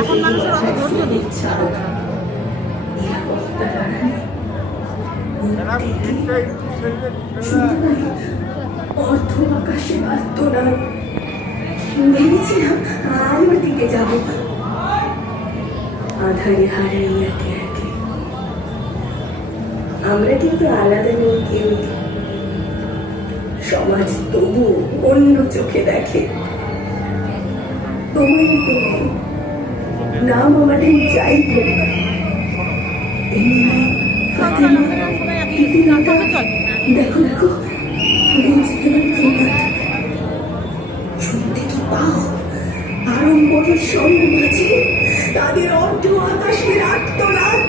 এখন মানুষের অত ধৈর্য নেই। অর্থ আকাশে বাঁধত না, ভেবেছিলাম আলোর দিকে যাব, আধারে হারাই একে একে। আমরা কিন্তু আলাদা নেই কেউ, সমাজ তবু অন্য চোখে দেখে। তোমার তো নেই, নাম আমাদের যাই হোক, দেখো দেখো শুনতে কি পাও? আড়ম্বরের সঙ্গে মাঝে তাদের অর্ধ আকাশের আত্মনাদ।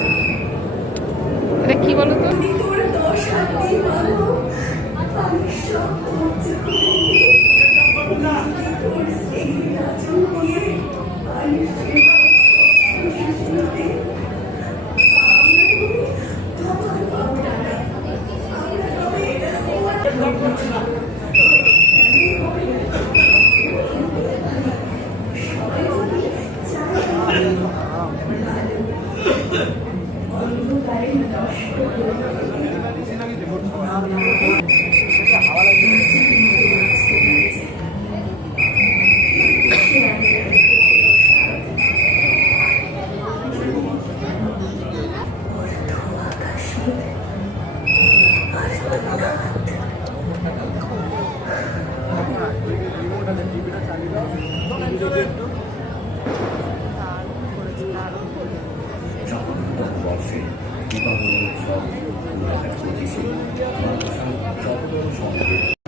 এটা কি বলো তো? তোর 10 হাত দিয়ে মানো, আমি সব ধৈর্য করে নিয়ে, তোর সেই রাজন দিয়ে আমি সেবা শুনতে। আমরা তুমি তোমার বাপটারা, আমরা তবে বর্ষে দীপাবলি উৎসব 2025 মাদ্রাসা সতেরো